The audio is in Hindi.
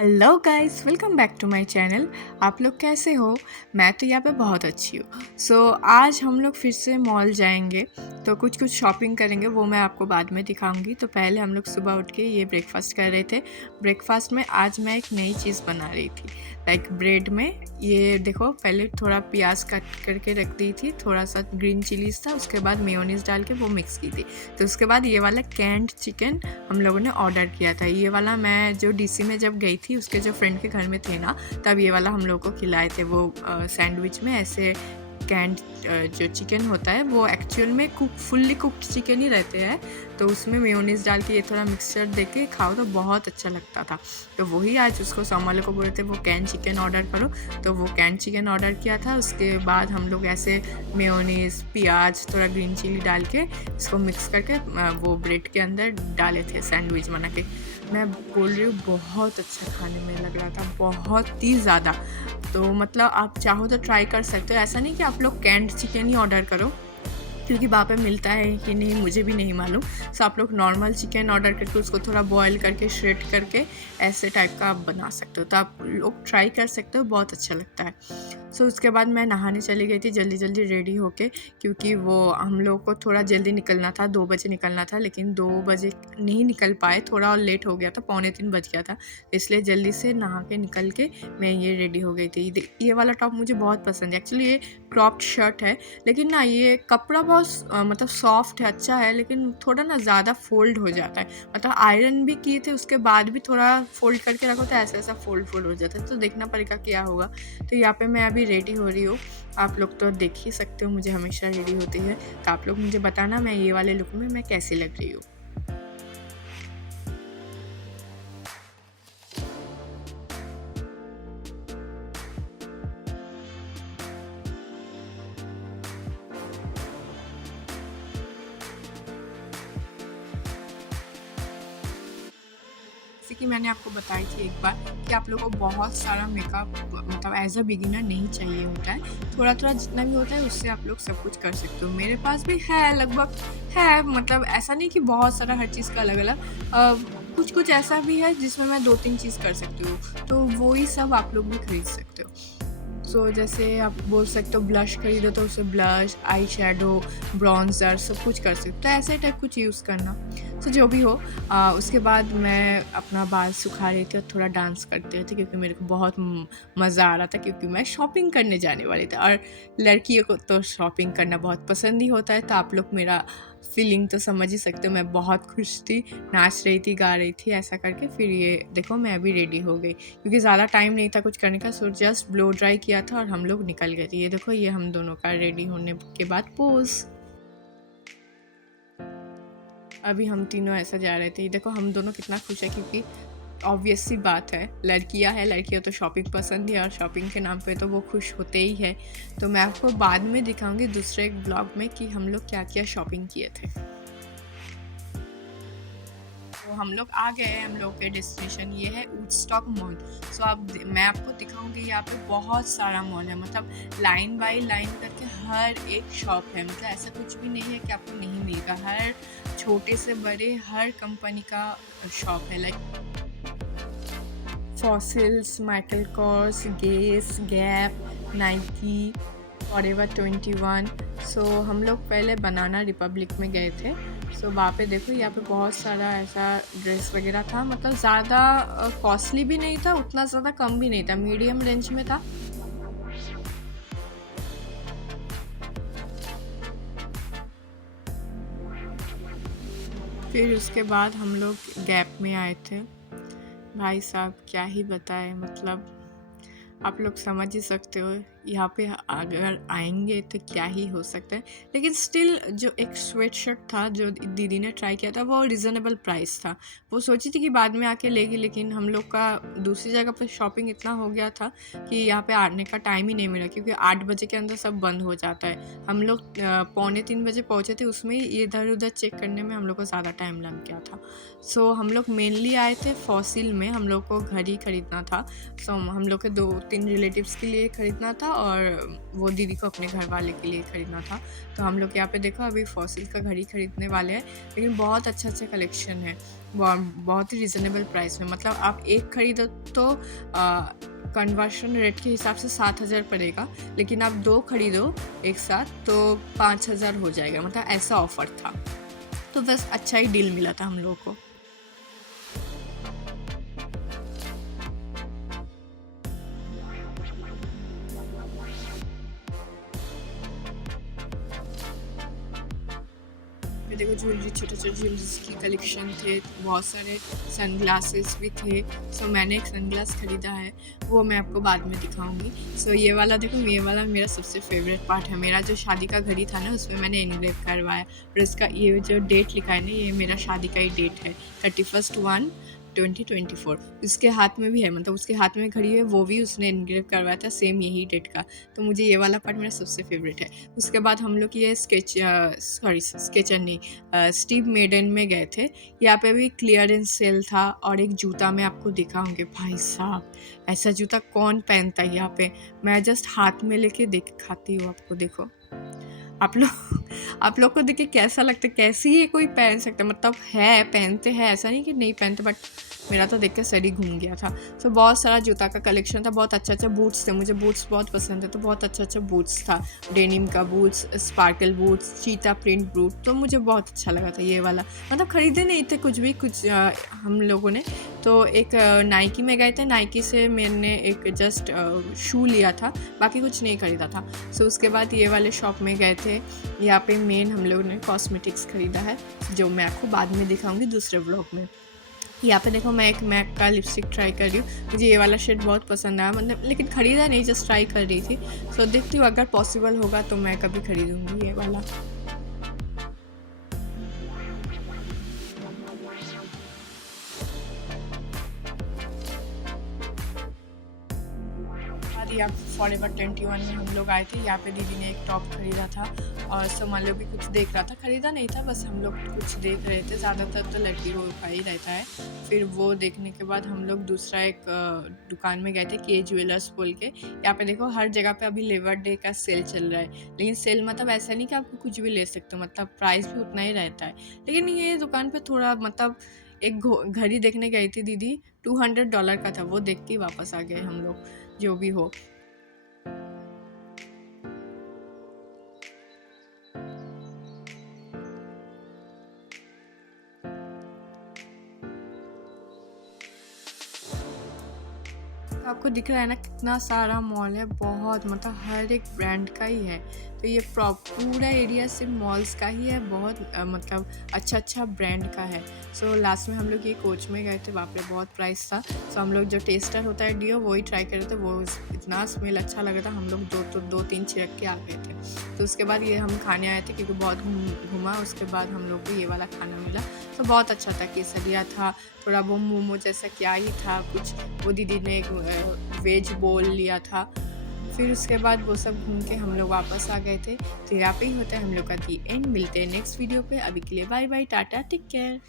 Hello guys, welcome back to my channel. आप लोग कैसे हो? मैं तो यहाँ पे बहुत अच्छी हूँ। आज हम लोग फिर से मॉल जाएंगे, तो कुछ शॉपिंग करेंगे, वो मैं आपको बाद में दिखाऊंगी। तो पहले हम लोग सुबह उठ के ये ब्रेकफास्ट कर रहे थे। ब्रेकफास्ट में आज मैं एक नई चीज़ बना रही थी, लाइक ब्रेड में। ये देखो, पहले थोड़ा प्याज कट करके रख दी थी, थोड़ा सा ग्रीन चिलीज था, उसके बाद मेयोनीज डाल के वो मिक्स की थी। तो उसके बाद ये वाला कैंड चिकन हम लोगों ने ऑर्डर किया था। ये वाला मैं जो डीसी में जब गई थी, उसके जो फ्रेंड के घर में थे ना, तब ये वाला हम लोग को खिलाए थे। वो सैंडविच में ऐसे कैंड जो चिकन होता है, वो एक्चुअल में फुल्ली कुक्ड चिकन ही रहते हैं। तो उसमें मेयोनीज डाल के ये थोड़ा मिक्सचर दे के खाओ तो बहुत अच्छा लगता था। तो वही आज उसको साम वाले को बोले थे वो कैन चिकन ऑर्डर करो, तो वो कैन चिकन ऑर्डर किया था। उसके बाद हम लोग ऐसे मेयोनीज, प्याज, थोड़ा ग्रीन चिली डाल के इसको मिक्स करके वो ब्रेड के अंदर डाले थे, सैंडविच बना के। मैं बोल रही हूँ, बहुत अच्छा खाने में लग रहा था, बहुत ही ज़्यादा। तो मतलब आप चाहो तो ट्राई कर सकते हो। ऐसा नहीं कि आप लोग कैंड चिकन ही ऑर्डर करो, क्योंकि वहाँ पे मिलता है कि नहीं मुझे भी नहीं मालूम। सो आप लोग नॉर्मल चिकन ऑर्डर करके उसको थोड़ा बॉयल करके श्रेड करके ऐसे टाइप का आप बना सकते हो। तो आप लोग ट्राई कर सकते हो, बहुत अच्छा लगता है। उसके बाद मैं नहाने चली गई थी जल्दी जल्दी रेडी होके, क्योंकि वो हम लोग को थोड़ा जल्दी निकलना था, 2 बजे निकलना था। लेकिन 2 बजे नहीं निकल पाए, थोड़ा और लेट हो गया था, 2:45 बज गया था। इसलिए जल्दी से नहा के निकल के मैं ये रेडी हो गई थी। ये वाला टॉप मुझे बहुत पसंद है। एक्चुअली ये क्रॉप्ड शर्ट है, लेकिन ना ये कपड़ा बहुत मतलब सॉफ्ट है, अच्छा है, लेकिन थोड़ा ना ज़्यादा फोल्ड हो जाता है। मतलब आयरन भी किए थे, उसके बाद भी थोड़ा फोल्ड करके रखो तो ऐसा फोल्ड हो जाता है। तो देखना पड़ेगा क्या होगा। तो यहाँ पे मैं अभी रेडी हो रही हूँ। आप लोग तो देख ही सकते हो, मुझे हमेशा रेडी होती है। तो आप लोग मुझे बताना मैं ये वाले लुक में मैं कैसी लग रही हूँ। जैसे कि मैंने आपको बताई थी एक बार कि आप लोगों को बहुत सारा मेकअप मतलब एज अ बिगिनर नहीं चाहिए होता है। थोड़ा थोड़ा जितना भी होता है उससे आप लोग सब कुछ कर सकते हो। मेरे पास भी है, लगभग है। मतलब ऐसा नहीं कि बहुत सारा हर चीज़ का अलग अलग, कुछ कुछ ऐसा भी है जिसमें मैं 2-3 चीज़ कर सकती हूँ। तो वही सब आप लोग भी खरीद सकते हो। जैसे आप बोल सकते हो ब्लश खरीदो तो उससे ब्लश, आई शेडो, ब्रॉन्ज़र सब कुछ कर सकते हो। तो ऐसे टाइप कुछ यूज़ करना। जो भी हो, उसके बाद मैं अपना बाल सुखा रही थी और थोड़ा डांस करते रही थी, क्योंकि मेरे को बहुत मज़ा आ रहा था, क्योंकि मैं शॉपिंग करने जाने वाली थी। और लड़कियों को तो शॉपिंग करना बहुत पसंद ही होता है। तो आप लोग मेरा फीलिंग तो समझ ही सकते हो। मैं बहुत खुश थी, नाच रही थी, गा रही थी, ऐसा करके। फिर ये देखो मैं अभी रेडी हो गई, क्योंकि ज़्यादा टाइम नहीं था कुछ करने का। जस्ट ब्लो ड्राई किया था और हम लोग निकल गए थे। ये देखो, ये हम दोनों का रेडी होने के बाद पोज। अभी हम तीनों ऐसा जा रहे थे। ये देखो हम दोनों कितना खुश है, क्योंकि ऑब्वियस सी बात है, लड़कियां हैं, लड़कियों तो शॉपिंग पसंद है, और शॉपिंग के नाम पे तो वो खुश होते ही है। तो मैं आपको बाद में दिखाऊंगी दूसरे एक ब्लॉग में कि हम लोग क्या क्या शॉपिंग किए थे। तो हम लोग आ गए हैं, हम लोग के डेस्टिनेशन ये है वुडस्टॉक मॉल। अब मैं आपको दिखाऊंगी, यहाँ पे बहुत सारा मॉल है, मतलब लाइन बाय लाइन करके हर एक शॉप है। मतलब ऐसा कुछ भी नहीं है कि आपको नहीं मिलेगा। हर छोटे से बड़े हर कंपनी का शॉप है, like Fossils, Michael Kors, Guess, Gap, Nike, Forever 21। हम लोग पहले बनाना रिपब्लिक में गए थे। वहाँ पे देखो, यहाँ पे बहुत सारा ऐसा ड्रेस वगैरह था। मतलब ज़्यादा कॉस्टली भी नहीं था, उतना ज़्यादा कम भी नहीं था, मीडियम रेंज में था। फिर उसके बाद हम लोग गैप में आए थे। भाई साहब क्या ही बताएं, मतलब आप लोग समझ ही सकते हो यहाँ पे अगर आएंगे तो क्या ही हो सकता है। लेकिन स्टिल जो एक स्वेट शर्ट था जो दीदी ने ट्राई किया था, वो रिजनेबल प्राइस था। वो सोची थी कि बाद में आके लेगी, लेकिन हम लोग का दूसरी जगह पर शॉपिंग इतना हो गया था कि यहाँ पे आने का टाइम ही नहीं मिला, क्योंकि 8 बजे के अंदर सब बंद हो जाता है। हम लोग 2:45 बजे पहुँचे थे, उसमें इधर उधर चेक करने में हम लोग को ज़्यादा टाइम लग गया था। हम लोग मेनली आए थे फॉसिल में, हम लोग को घर ही खरीदना था। हम लोग के 2-3 रिलेटिव्स के लिए ख़रीदना था, और वो दीदी को अपने घर वाले के लिए ख़रीदना था। तो हम लोग यहाँ पे देखो अभी फॉसिल का घड़ी ख़रीदने वाले हैं, लेकिन बहुत अच्छा कलेक्शन है, बहुत ही रीज़नेबल प्राइस में। मतलब आप एक ख़रीदो तो कन्वर्शन रेट के हिसाब से 7,000 पड़ेगा, लेकिन आप 2 ख़रीदो एक साथ तो 5,000 हो जाएगा। मतलब ऐसा ऑफ़र था, तो बस अच्छा ही डील मिला था हम लोगों को। ये देखो ज्वेलरी, छोटे-छोटे ज्वेलरीज़ की कलेक्शन थे, बहुत सारे सनग्लासेस भी थे। सो मैंने एक सनग्लास ख़रीदा है, वो मैं आपको बाद में दिखाऊँगी। सो ये वाला देखो, ये वाला मेरा सबसे फ़ेवरेट पार्ट है। मेरा जो शादी का घड़ी था ना, उसमें मैंने एनग्रेव करवाया, और इसका ये जो डेट लिखा है ना, ये मेरा शादी का ही डेट है, 31/1/2024। उसके हाथ में भी है, मतलब उसके हाथ में घड़ी है, वो भी उसने एनग्रेव करवाया था सेम यही डेट का। तो मुझे ये वाला पार्ट मेरा सबसे फ़ेवरेट है। उसके बाद हम लोग ये स्केचर नहीं, स्टीव मेडन में गए थे। यहाँ पे भी क्लियरेंस सेल था, और एक जूता मैं आपको दिखाऊंगी। भाई साहब, ऐसा जूता कौन पहनता है यहाँ पे। मैं जस्ट हाथ में लेके दिखाती हूँ आपको। देखो आप लोग आप लोग को देख के कैसा लगता है, कैसे ये कोई पहन सकता है। मतलब है, पहनते हैं, ऐसा नहीं कि नहीं पहनते, बट मेरा तो देख के सर ही घूम गया था। तो बहुत सारा जूता का कलेक्शन था, बहुत अच्छा बूट्स थे। मुझे बूट्स बहुत पसंद है, तो बहुत अच्छा बूट्स था। डेनिम का बूट्स, स्पार्कल बूट्स, चीता प्रिंट बूट, तो मुझे बहुत अच्छा लगा था ये वाला। मतलब ख़रीदे नहीं थे कुछ भी, हम लोगों ने तो एक नाइकी में गए थे। नाइकी से मैंने एक जस्ट शू लिया था, बाकी कुछ नहीं ख़रीदा था। सो उसके बाद ये वाले शॉप में गए थे। यहाँ पे मेन हम लोगों ने कॉस्मेटिक्स ख़रीदा है, जो मैं आपको बाद में दिखाऊंगी दूसरे व्लॉग में। यहाँ पे देखो, मैं एक मैक का लिपस्टिक ट्राई कर रही हूँ। मुझे ये वाला शेड बहुत पसंद आया, मतलब लेकिन ख़रीदा नहीं, जस्ट ट्राई कर रही थी। सो देखती हूँ, अगर पॉसिबल होगा तो मैं कभी ख़रीदूँगी ये वाला। यहाँ फॉरएवर 21 में हम लोग आए थे। यहाँ पे दीदी ने एक टॉप ख़रीदा था, और सोमा लोग भी कुछ देख रहा था। ख़रीदा नहीं था, बस हम लोग कुछ देख रहे थे। ज़्यादातर तो लड़की को का ही रहता है। फिर वो देखने के बाद हम लोग दूसरा एक दुकान में गए थे, के ज्वेलर्स बोल के। यहाँ पे देखो, हर जगह पे अभी लेबर डे का सेल चल रहा है, लेकिन सेल मतलब ऐसा नहीं कि आप कुछ भी ले सकते हो, मतलब प्राइस भी उतना ही रहता है। लेकिन ये दुकान पे थोड़ा, मतलब एक घड़ी देखने गई थी दीदी, $200 का था, वो देख के वापस आ गए हम लोग। जो भी हो, आपको दिख रहा है ना कितना सारा मॉल है, बहुत, मतलब हर एक ब्रांड का ही है। तो ये पूरा एरिया सिर्फ मॉल्स का ही है, बहुत मतलब अच्छा ब्रांड का है। सो लास्ट में हम लोग ये कोच में गए थे, वहाँ पे बहुत प्राइस था। सो हम लोग जो टेस्टर होता है डियो, वही ट्राई कर रहे थे। वो इतना स्मेल अच्छा लगा था, हम लोग 2-3 छिड़क के आ गए थे। तो उसके बाद ये हम खाने आए थे, क्योंकि बहुत घूमा। उसके बाद हम लोग को ये वाला खाना मिला, तो बहुत अच्छा था। केसरिया था, थोड़ा वो मोमो जैसा क्या ही था कुछ। वो दीदी ने एक वेज बोल लिया था। फिर उसके बाद वो सब घूम के हम लोग वापस आ गए थे। तो यहाँ पे ही होता है हम लोग का दी एंड। मिलते हैं नेक्स्ट वीडियो पे। अभी के लिए bye bye, tata, take care.